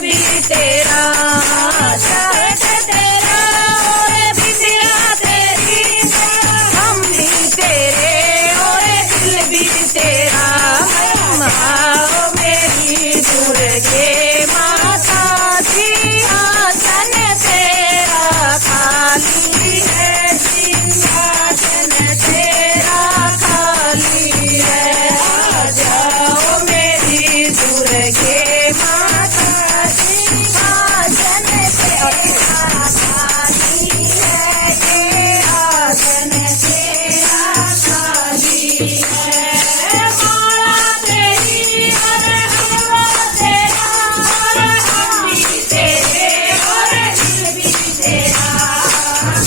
भी तेरा चाहत तेरा और बिटिया तेरी हम भी तेरे और दिल भी तेरा माँ मेरी दुर्गे माता सिंहासन तेरा खाली है सिंहासन तेरा खाली है आ जाओ मेरी दुर्गे माता सिंहासन तेरा खाली है सिंहासन तेरा खाली है माला तेरी और हलवा तेरा और हम भी तेरे और दिल भी तेरा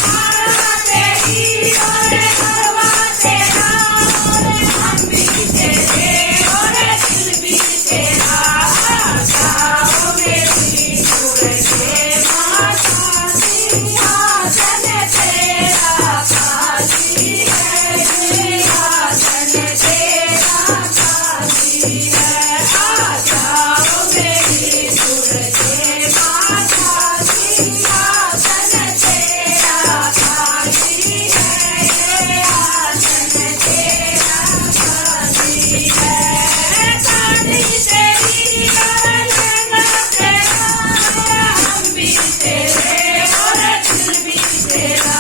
माला तेरी और हलवा तेरा और हम भी तेरे और दिल भी तेरा जाओ मेरी दुर्गे माता सिंहासन तेरा खाली है सिंहासन तेरा खाली है आ जाओ मेरी दुर्गे माता सिंहासन तेरा खाली है सिंहासन तेरा खाली है काली तेरी और लंगा तेरा हम भी तेरे और दिल भी तेरा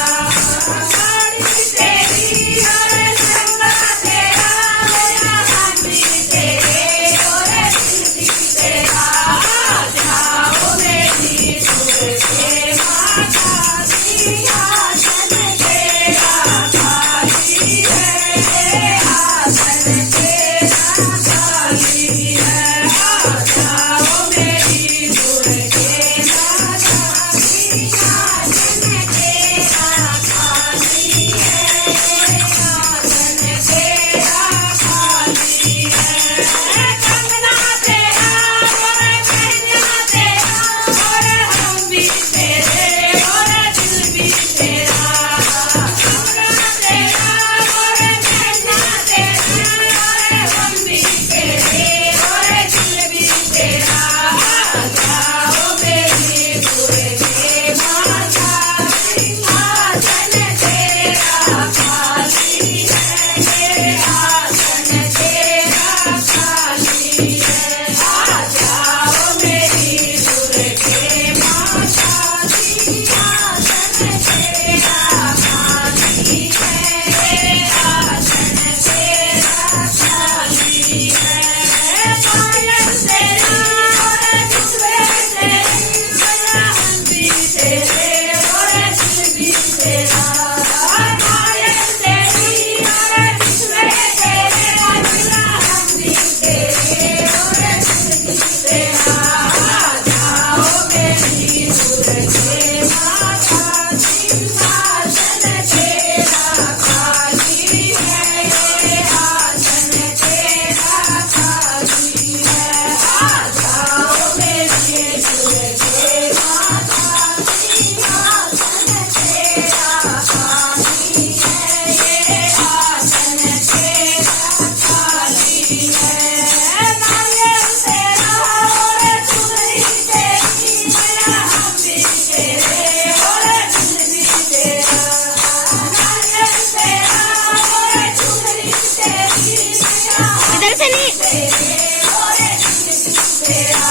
काली तेरी और लंगा तेरा हम भी तेरे और दिल भी तेरा जाओ मेरी दुर्गे माता सिंहासन तेरा खाली है सिंहासन तेरा खाली है आ जाओ मेरी दुर्गे माता सिंहासन तेरा खाली है सिंहासन तेरा खाली है कंगना तेरा और कहना तेरा और हम भी तेरे और दिल भी तेरा कंगना तेरा और कहना तेरा और हम भी तेरे और दिल भी तेरा जाओ मेरी दुर्गे माता सिंहासन तेरा खाली है सिंहासन तेरा खाली है आ जाओ मेरी दुर्गे माता सिंहासन तेरा खाली है सिंहासन तेरा खाली है पायल तेरा और दूसरे तेरे हम भी तेरे और दिल भी तेरा पायल तेरी और दूसरे तेरे हम भी तेरे और दिल भी तेरा जाओ मेरी दुर्गे माता सिंहासन तेरा खाली है सिंहासन तेरा खाली है आ जाओ मेरी दुर्गे माता सिंहासन तेरा खाली है सिंहासन तेरा खाली है नारियल तेरा और चुनरी तेरी हम भी तेरे और दिल भी तेरा नारियल तेरा और चुनरी तेरी इधर से नहीं तेरे और दिल भी तेरा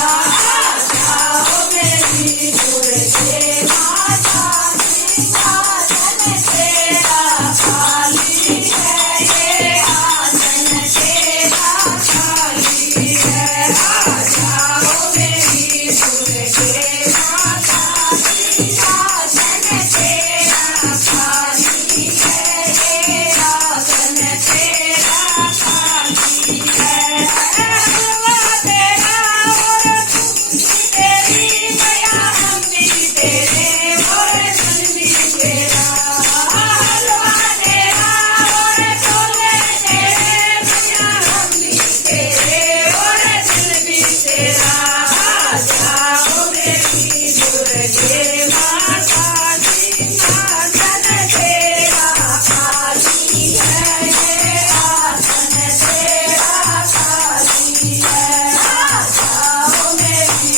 जाओ मेरी दुर्गे माता सिंहासन तेरा खाली है सिंहासन तेरा खाली है आ जाओ मेरी दुर्गे माता सिंहासन तेरा खाली है सिंहासन तेरा खाली है हलवा तेरा और तेरी मैया हम भी तेरे और दिल भी तेरा हलवा तेरा और छोले तेरे मैया हम भी तेरे और दिल भी तेरा जाओ मेरी दुर्गे माता सिंहासन तेरा खाली है सिंहासन तेरा खाली है जाओ मेरी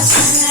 आसन